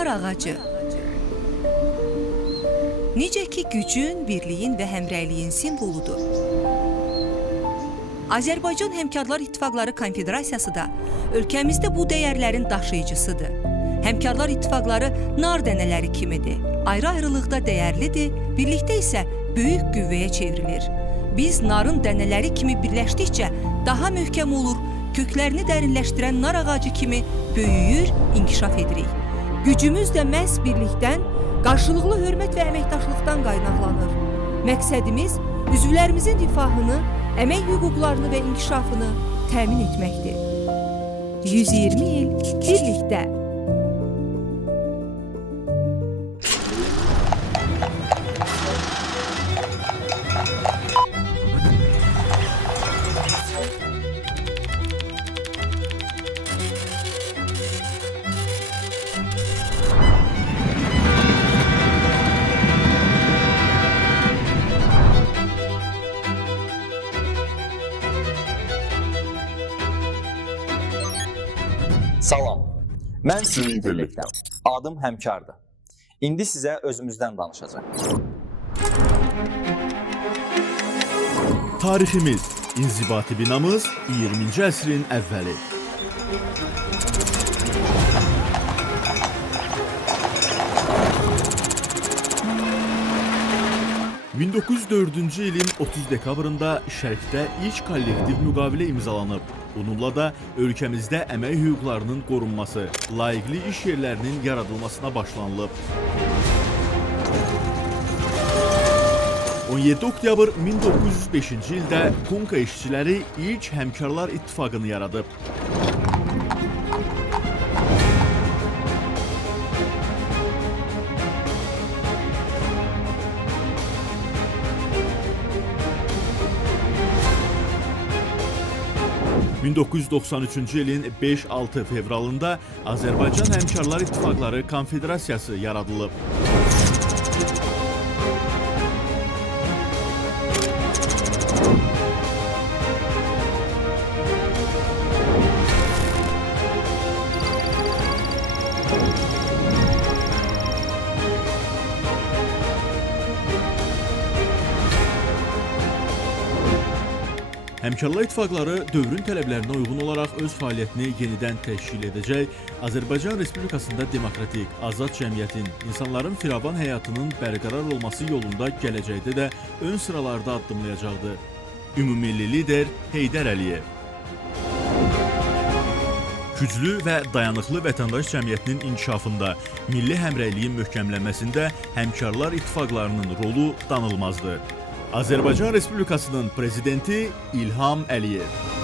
nar ağacı. Necə ki, gücün, birliyin və həmrəyliyin simvoludur. Azərbaycan Həmkarlar İttifaqları Konfederasiyası da ölkəmizdə bu dəyərlərin daşıyıcısıdır. Həmkarlar İttifaqları nar dənələri kimidir. Ayrı-ayrılıqda dəyərlidir, birlikdə isə böyük qüvvəyə çevrilir. Biz narın dənələri kimi birləşdikcə daha möhkəm olur, köklərini dərinləşdirən nar ağacı kimi böyüyür, inkişaf edirik. Gücümüz də məhz birlikdən, qarşılıqlı hörmət və əməkdaşlıqdan qaynaqlanır. Məqsədimiz üzvlərimizin rifahını, əmək hüquqlarını və inkişafını təmin etməkdir. 120 il birlikdə. Salam, mən Sivil Birlikdən. Adım Həmkardır. İndi sizə özümüzdən danışacaq. Tariximiz, inzibati binamız 20-ci əsrin əvvəli. ...1904-cü ilin 30 dekabrında Şərqdə ilk kollektiv müqavilə imzalanıb. Bununla da ölkəmizdə əmək hüquqlarının qorunması, layiqli iş yerlərinin yaradılmasına başlanılıb. 17 oktyabr 1905-ci ildə Konka işçiləri ilk Həmkarlar İttifaqını yaradıb. ...1993-cü ilin 5-6 fevralında Azərbaycan Həmkarlar İttifaqları Konfederasiyası yaradılıb. Həmkarlar İttifaqları dövrün tələblərinə uyğun olaraq öz fəaliyyətini yenidən təşkil edəcək, Azərbaycan Respublikasında demokratik, azad cəmiyyətin, insanların firavan həyatının bərqərar olması yolunda gələcəkdə də ön sıralarda addımlayacaqdır. Ümumilli lider Heydər Əliyev. Güclü və dayanıqlı vətəndaş cəmiyyətinin inkişafında, milli həmrəyliyin möhkəmlənməsində Həmkarlar İttifaqlarının rolu danılmazdır. Azərbaycan Respublikasının prezidenti İlham Əliyev.